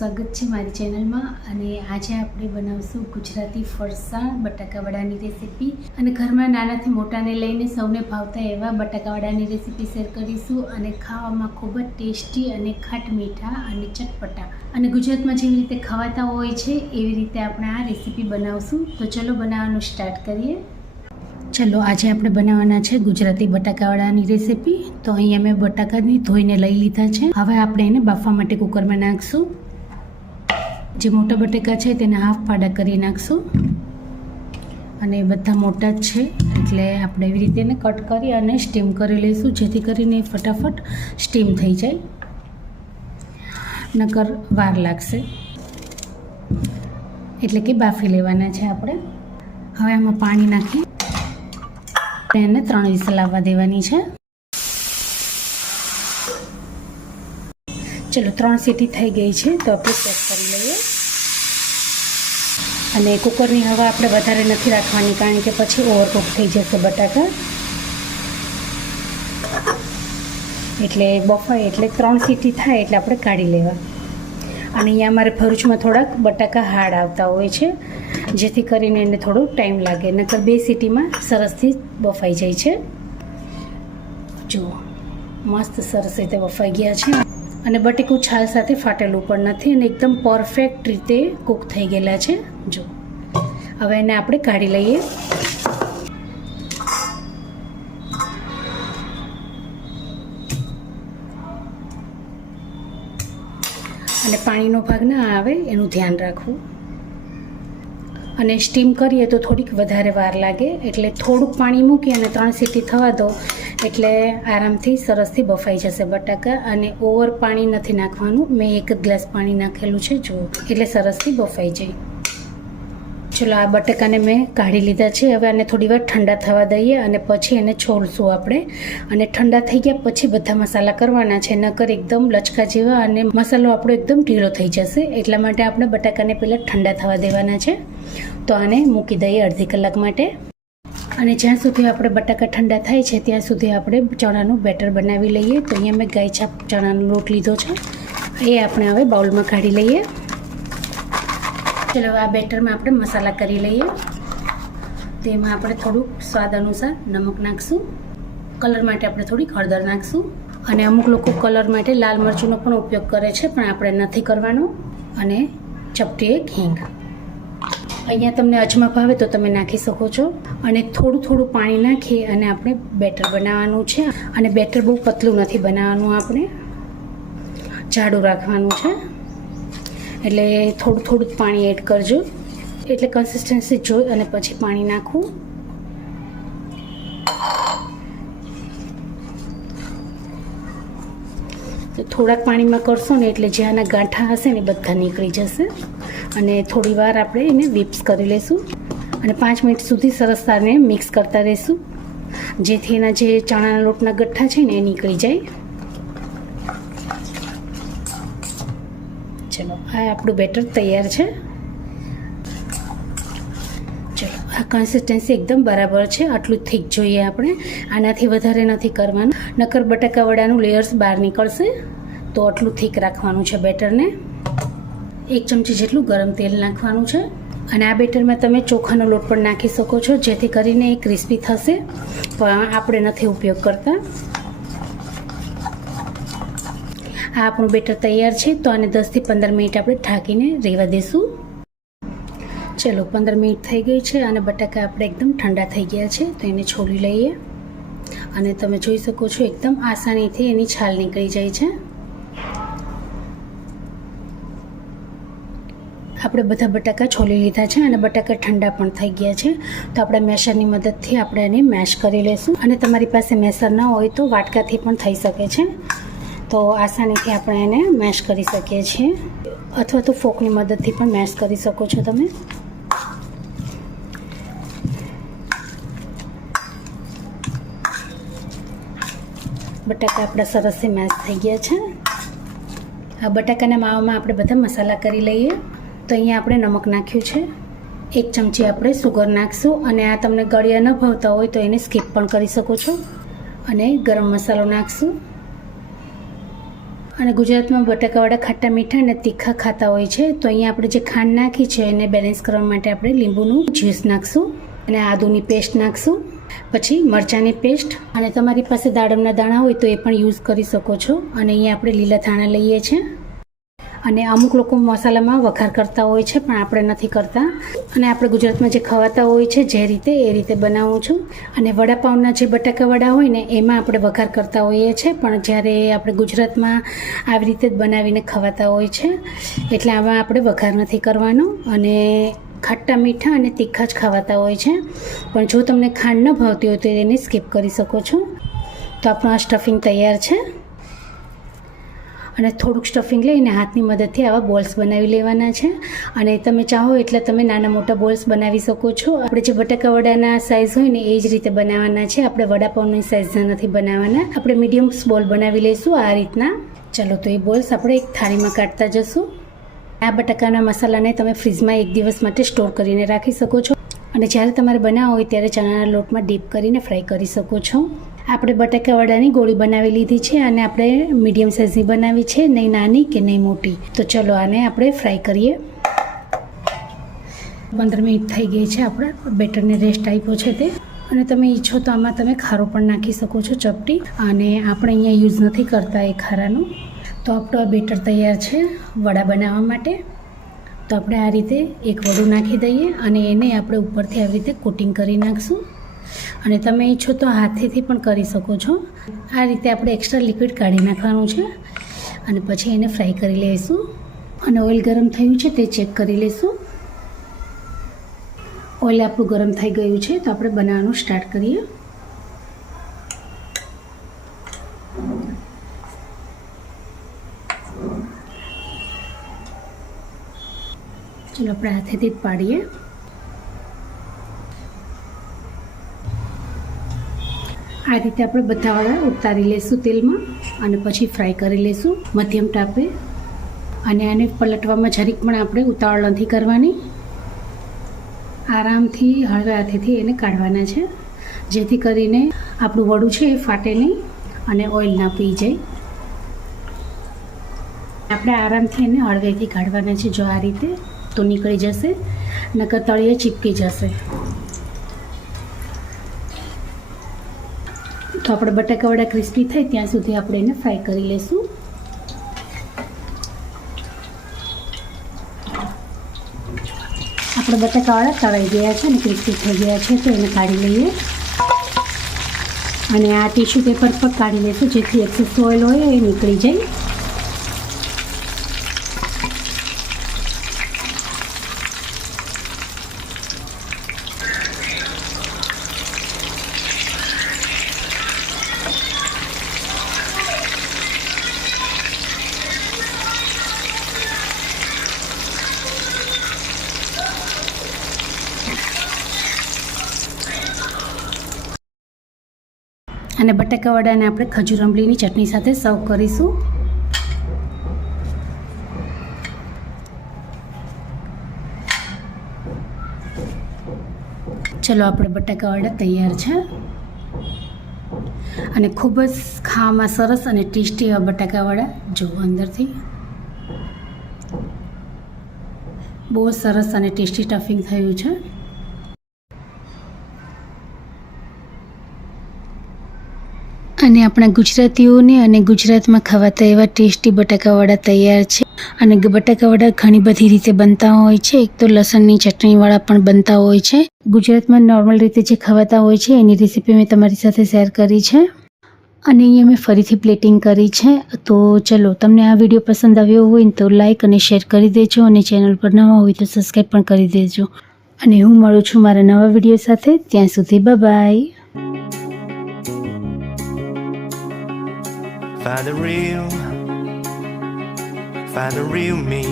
સ્વાગત છે મારી ચેનલમાં અને આજે આપણે બનાવશું ગુજરાતી ફરસાણ બટાકાવડાની રેસીપી. અને ઘરમાં નાનાથી મોટાને લઈને સૌને ભાવતા એવા બટાકાવડાની રેસીપી શેર કરીશું અને ખાવામાં ખૂબ જ ટેસ્ટી અને ખાટ મીઠા અને ચટપટા. અને ગુજરાતમાં જેવી રીતે ખવાતા હોય છે, એવી રીતે આપણે આ રેસીપી બનાવશું. તો ચલો બનાવવાનું સ્ટાર્ટ કરીએ. ચલો, આજે આપણે બનાવવાના છે ગુજરાતી બટાકાવાળાની રેસીપી. તો અહીંયા મેં બટાકાની ધોઈને લઈ લીધા છે. હવે આપણે એને બાફવા માટે કુકરમાં નાખશું. જે મોટા બટેકા છે તેને હાફ પાડા કરી નાખશું. અને બધા મોટા જ છે, એટલે આપણે એવી રીતે એને કટ કરી અને સ્ટીમ કરી લઈશું, જેથી કરીને ફટાફટ સ્ટીમ થઈ જાય. નકર વાર લાગશે. એટલે કે બાફી લેવાના છે આપણે. હવે આમાં પાણી નાખી. એને ત્રણ વિસલ આવવા દેવાની છે. ચલો ત્રણ સીટી થઈ ગઈ છે, તો આપણે ચેક કરી લઈએ. અને કુકરની હવા આપણે વધારે નથી રાખવાની, કારણ કે પછી ઓવરકુક થઈ જશે બટાકા. એટલે બફાય, એટલે ત્રણ સીટી થાય એટલે આપણે કાઢી લેવા. અને અહીંયા અમારે ભરૂચમાં થોડાક બટાકા હાર્ડ આવતા હોય છે, જેથી કરીને એને થોડો ટાઈમ લાગે, નકર બે સીટીમાં સરસથી બફાઈ જાય છે. જુઓ, મસ્ત સરસ રીતે બફાઈ ગયા છે. અને બટેકું છાલ સાથે ફાટેલું પણ નથી અને એકદમ પરફેક્ટ રીતે કૂક થઈ ગયેલા છે. જો, હવે એને આપણે કાઢી લઈએ. અને પાણીનો ભાગ ના આવે એનું ધ્યાન રાખવું. અને સ્ટીમ કરીએ તો થોડીક વધારે વાર લાગે, એટલે થોડુંક પાણી મૂકી અને ત્રણ સીટી થવા દો. એટલે આરામથી સરસથી બફાઈ જશે બટાકા અને ઓવર પાણી નથી નાખવાનું. મેં એક ગ્લાસ પાણી નાખેલું છે, જુઓ. એટલે સરસથી બફાઈ જાય. ચલો, આ બટાકાને મેં કાઢી લીધા છે. હવે આને થોડી વાર ઠંડા થવા દઈએ અને પછી એને છોડશું આપણે. અને ઠંડા થઈ ગયા પછી બધા મસાલા કરવાના છે. નકર એકદમ લચકા જેવા અને મસાલો આપણો એકદમ ઢીલો થઈ જશે. એટલા માટે આપણે બટાકાને પહેલાં ઠંડા થવા દેવાના છે. તો આને મૂકી દઈએ અડધી કલાક માટે. અને જ્યાં સુધી આપણે બટાકા ઠંડા થાય છે, ત્યાં સુધી આપણે ચણાનું બેટર બનાવી લઈએ. તો અહીંયા મેં ગાય છાપ ચણાનો લોટ લીધો છે. એ આપણે હવે બાઉલમાં કાઢી લઈએ. ચલો, આ બેટરમાં આપણે મસાલા કરી લઈએ. તેમાં આપણે થોડુંક સ્વાદ અનુસાર નમક નાખશું. કલર માટે આપણે થોડીક હળદર નાખશું. અને અમુક લોકો કલર માટે લાલ મરચુંનો પણ ઉપયોગ કરે છે, પણ આપણે નથી કરવાનો. અને ચપટી એક હિંગ. અહીંયા તમને અજમા ભાવે તો તમે નાખી શકો છો. અને થોડું થોડું પાણી નાખી અને આપણે બેટર બનાવવાનું છે. અને બેટર બહુ પતલું નથી બનાવવાનું આપણે. જાડું રાખવાનું છે. એટલે થોડું થોડું પાણી એડ કરજો. એટલે કન્સિસ્ટન્સી જોઈ અને પછી પાણી નાખવું થોડાક પાણીમાં કરશો ને એટલે જે આના ગાંઠા હશે ને બધા નીકળી જશે. અને થોડી વાર આપણે એને વિપ્સ કરી લઈશું અને પાંચ મિનિટ સુધી સરસ તારને મિક્સ કરતા રહીશું. જેથી એના જે ચણાના લોટના ગઠ્ઠા છે ને એ નીકળી જાય. ચલો, આ આપણું બેટર તૈયાર છે. ચલો, આ કન્સિસ્ટન્સી એકદમ બરાબર છે. આટલું થીક જોઈએ આપણે. આનાથી વધારે નથી કરવાનું. નકર બટાકા વડાનું લેયર્સ બહાર નીકળશે. તો આટલું થીક રાખવાનું છે બેટરને. એક ચમચી જેટલું ગરમ તેલ નાખવાનું છે અને આ બેટરમાં તમે ચોખાનો લોટ પણ નાખી શકો છો, જેથી કરીને એ ક્રિસ્પી થશે. પણ આપણે નથી ઉપયોગ કરતા. આ આપણું બેટર તૈયાર છે, તો આને દસથી પંદર મિનિટ આપણે ઢાંકીને રહેવા દઈશું ચલો, પંદર મિનિટ થઈ ગઈ છે અને બટાકા આપણે એકદમ ઠંડા થઈ ગયા છે, તો એને છોડી લઈએ. અને તમે જોઈ શકો છો, એકદમ આસાનીથી એની છાલ નીકળી જાય છે. આપણે બધા બટાકા છોલી લીધા છે અને બટાકા ઠંડા પણ થઈ ગયા છે. તો આપણે મેશરની મદદથી આપણે એને મેશ કરી લઈશું અને તમારી પાસે મેસર ન હોય તો વાટકાથી પણ થઈ શકે છે. તો આસાનીથી આપણે એને મેશ કરી શકીએ છીએ. અથવા તો ફોકની મદદથી પણ મેશ કરી શકો છો તમે. બટાકા આપણા સરસથી મેશ થઈ ગયા છે. આ બટાકાના માવામાં આપણે બધા મસાલા કરી લઈએ. તો અહીંયા આપણે નમક નાખ્યું છે. એક ચમચી આપણે સુગર નાખશું અને આ તમને ગળિયા ન ભાવતા હોય તો એને સ્કીપ પણ કરી શકો છો. અને ગરમ મસાલો નાખશું. અને ગુજરાતમાં બટાકાવાળા ખાટા મીઠા અને તીખા ખાતા હોય છે, તો અહીંયા આપણે જે ખાંડ નાખી છે એને બેલેન્સ કરવા માટે આપણે લીંબુનું જ્યુસ નાખશું અને આદુની પેસ્ટ નાખશું. પછી મરચાંની પેસ્ટ અને તમારી પાસે દાડમના દાણા હોય તો એ પણ યુઝ કરી શકો છો. અને અહીંયા આપણે લીલા ધાણા લઈએ છીએ. અને અમુક લોકો મસાલામાં વઘાર કરતા હોય છે, પણ આપણે નથી કરતા. અને આપણે ગુજરાતમાં જે ખવાતા હોય છે, જે રીતે એ રીતે બનાવું છું. અને વડાપાઉંના જે બટાકા વડા હોય ને, એમાં આપણે વઘાર કરતા હોઈએ છીએ પણ જ્યારે આપણે ગુજરાતમાં આવી રીતે જ બનાવીને ખવાતા હોય છે, એટલે આમાં આપણે વઘાર નથી કરવાનો. અને ખાટા મીઠા અને તીખા જ ખાવાતા હોય છે. પણ જો તમને ખાંડ ન ભાવતી હોય તો એને સ્કીપ કરી શકો છો. તો આપણું આ સ્ટફિંગ તૈયાર છે. અને થોડુંક સ્ટફિંગ લઈને હાથની મદદથી આવા બોલ્સ બનાવી લેવાના છે. અને તમે ચાહો એટલે તમે નાના મોટા બોલ્સ બનાવી શકો છો. આપણે જે બટાકા વડાના સાઇઝ હોય ને એ જ રીતે બનાવવાના છે. આપણે વડાપાઉંની સાઇઝના નથી બનાવવાના. આપણે મીડિયમ બોલ બનાવી લઈશું આ રીતના. ચલો તો એ બોલ્સ આપણે એક થાળીમાં કાઢતા જશું. આ બટાકાના મસાલાને તમે ફ્રીજમાં એક દિવસ માટે સ્ટોર કરીને રાખી શકો છો. અને જ્યારે તમારે બનાવવો હોય ત્યારે ચણાના લોટમાં ડીપ કરીને ફ્રાય કરી શકો છો. આપણે બટાકા વડાની ગોળી બનાવી લીધી છે અને આપણે મીડિયમ સાઇઝની બનાવી છે, નહીં નાની કે નહીં મોટી. તો ચલો આને આપણે ફ્રાય કરીએ. પંદર મિનિટ થઈ ગઈ છે આપણે, બેટરને રેસ્ટ આપ્યો છે તે. અને તમે ઈચ્છો તો આમાં તમે ખારો પણ નાખી શકો છો ચપટી. અને આપણે અહીંયા યુઝ નથી કરતા એ ખારાનું. તો આપણું આ બેટર તૈયાર છે વડા બનાવવા માટે. તો આપણે આ રીતે એક વડું નાખી દઈએ અને એને આપણે ઉપરથી આવી રીતે કોટિંગ કરી નાખશું. અને તમે ઈચ્છો તો હાથેથી પણ કરી શકો છો. આ રીતે આપણે એક્સ્ટ્રા લિક્વિડ કાઢી નાખવાનું છે. અને પછી એને ફ્રાય કરી લઈશું. અને ઓઇલ ગરમ થયું છે તે ચેક કરી લઈશું. ઓઇલ આપણું ગરમ થઈ ગયું છે તો આપણે બનાવવાનું સ્ટાર્ટ કરીએ. ચલો આપણે હાથેથી જ પાડીએ. આ રીતે આપણે બધા વાળા ઉતારી લેશું તેલમાં અને પછી ફ્રાય કરી લેશું મધ્યમ તાપે અને આને પલટવામાં જરીક પણ આપણે ઉતાવળ નથી કરવાની. આરામથી હળવે હાથેથી એને કાઢવાના છે. જેથી કરીને આપણું વડું છે એ ફાટે નહીં અને ઓઇલ ના પી જાય. આપણે આરામથી એને હળવેથી કાઢવાના છે જો આ રીતે તો નીકળી જશે. નકર તળિયે ચીપકી જશે. તો આપણે બટાકા વડા ક્રિસ્પી થાય ત્યાં સુધી આપણે એને ફ્રાય કરી લઈશું આપણે બટાકાવાળા તળાઈ ગયા છે અને ક્રિસ્પી થઈ ગયા છે, તો એને કાઢી લઈએ. અને આ ટીશ્યુ પેપર પર કાઢી લઈશું જેથી એક્સેસ ઓઇલ હોય એ નીકળી જાય. અને બટાકા વડાને આપણે ખજૂર આંબલીની ચટણી સાથે સર્વ કરીશું. ચલો, આપણે બટાકા વડા તૈયાર છે. અને ખૂબ જ ખાવામાં સરસ અને ટેસ્ટી એવા બટાકા જુઓ અંદરથી. બહુ સરસ અને ટેસ્ટી ટફિંગ થયું છે. અને આપણા ગુજરાતીઓને અને ગુજરાતમાં ખવાતા એવા ટેસ્ટી બટાકાવડા તૈયાર છે. અને બટાકાવડા ઘણી બધી રીતે બનતા હોય છે. એક તો લસણની ચટણીવાળા પણ બનતા હોય છે. ગુજરાતમાં નોર્મલ રીતે જે ખવાતા હોય છે, એની રેસીપી મેં તમારી સાથે શેર કરી છે. અને અહીંયા મેં ફરીથી પ્લેટિંગ કરી છે. તો ચલો, તમને આ વીડિયો પસંદ આવ્યો હોય તો લાઇક અને શેર કરી દેજો અને ચેનલ પર નવા હોય તો સબસ્ક્રાઈબ પણ કરી દેજો. અને હું મળું છું મારા નવા વીડિયો સાથે. ત્યાં સુધી bye Find the real, find the real me.